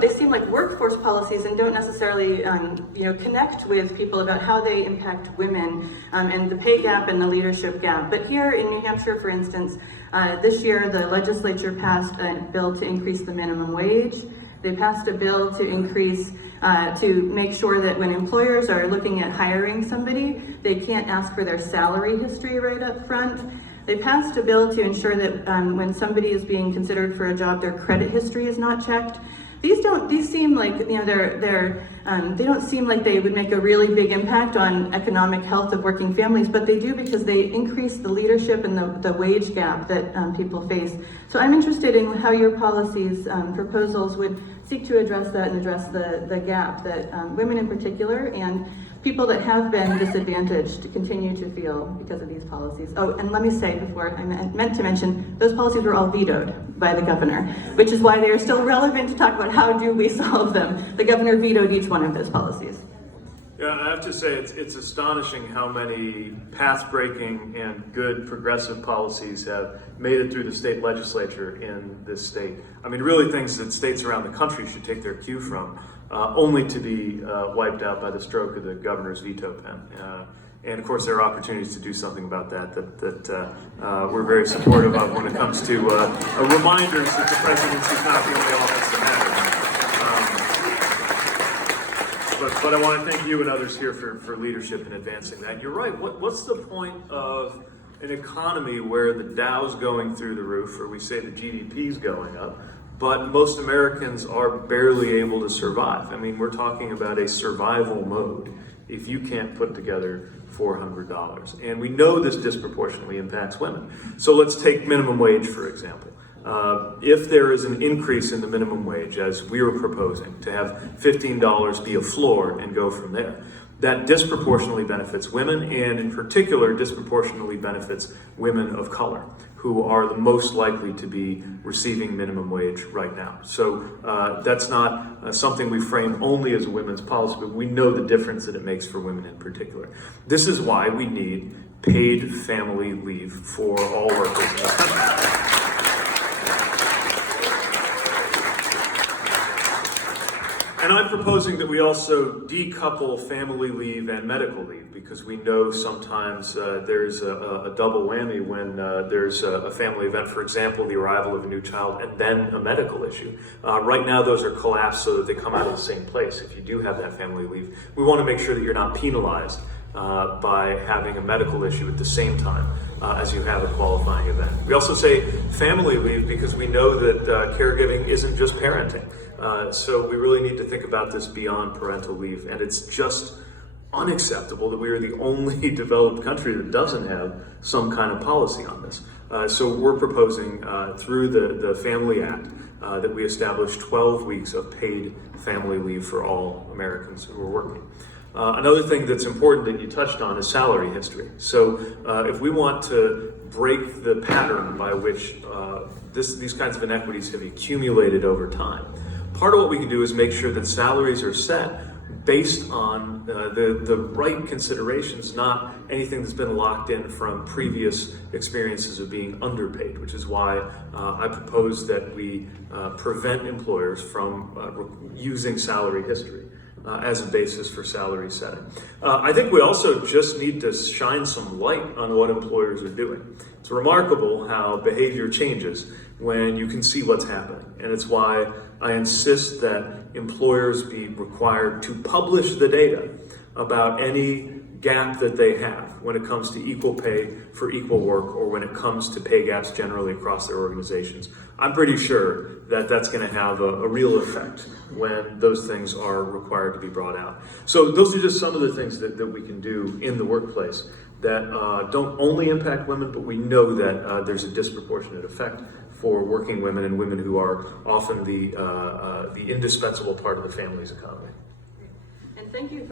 they seem like workforce policies and don't necessarily connect with people about how they impact women and the pay gap and the leadership gap. But here in New Hampshire, for instance, this year the legislature passed a bill to increase the minimum wage. They passed a bill to increase, to make sure that when employers are looking at hiring somebody, they can't ask for their salary history right up front. They passed a bill to ensure that when somebody is being considered for a job, their credit history is not checked. These seem like, they don't seem like they would make a really big impact on economic health of working families, but they do because they increase the leadership and the wage gap that people face. So I'm interested in how your policies, proposals would seek to address that and address the gap that women in particular and people that have been disadvantaged continue to feel because of these policies. Oh, and let me say before, I meant to mention, those policies were all vetoed by the governor, which is why they are still relevant to talk about how do we solve them. The governor vetoed each one of those policies. Yeah, I have to say it's astonishing how many path-breaking and good progressive policies have made it through the state legislature in this state. I mean, really things that states around the country should take their cue from, only to be wiped out by the stroke of the governor's veto pen. And of course, there are opportunities to do something about that we're very supportive of when it comes to reminders that the presidency is not the only office that matters. But I want to thank you and others here for leadership in advancing that. You're right. What's the point of an economy where the Dow's going through the roof, or we say the GDP's going up, but most Americans are barely able to survive? I mean, we're talking about a survival mode if you can't put together $400. And we know this disproportionately impacts women. So let's take minimum wage, for example. If there is an increase in the minimum wage, as we were proposing, to have $15 be a floor and go from there, that disproportionately benefits women, and in particular disproportionately benefits women of color, who are the most likely to be receiving minimum wage right now. So that's not something we frame only as a women's policy, but we know the difference that it makes for women in particular. This is why we need paid family leave for all workers in this country. And I'm proposing that we also decouple family leave and medical leave, because we know sometimes there's a double whammy when there's a family event, for example, the arrival of a new child, and then a medical issue. Right now, those are collapsed so that they come out of the same place. If you do have that family leave, we want to make sure that you're not penalized by having a medical issue at the same time as you have a qualifying event. We also say family leave because we know that caregiving isn't just parenting. So we really need to think about this beyond parental leave, and it's just unacceptable that we are the only developed country that doesn't have some kind of policy on this. So we're proposing through the Family Act that we establish 12 weeks of paid family leave for all Americans who are working. Another thing that's important that you touched on is salary history. So if we want to break the pattern by which these kinds of inequities have accumulated over time, part of what we can do is make sure that salaries are set based on the right considerations, not anything that's been locked in from previous experiences of being underpaid, which is why I propose that we prevent employers from using salary history as a basis for salary setting. I think we also just need to shine some light on what employers are doing. It's remarkable how behavior changes when you can see what's happening. And it's why I insist that employers be required to publish the data about any gap that they have when it comes to equal pay for equal work, or when it comes to pay gaps generally across their organizations. I'm pretty sure that that's going to have a real effect when those things are required to be brought out. So those are just some of the things that we can do in the workplace that don't only impact women, but we know that there's a disproportionate effect for working women and women who are often the indispensable part of the family's economy. And thank you.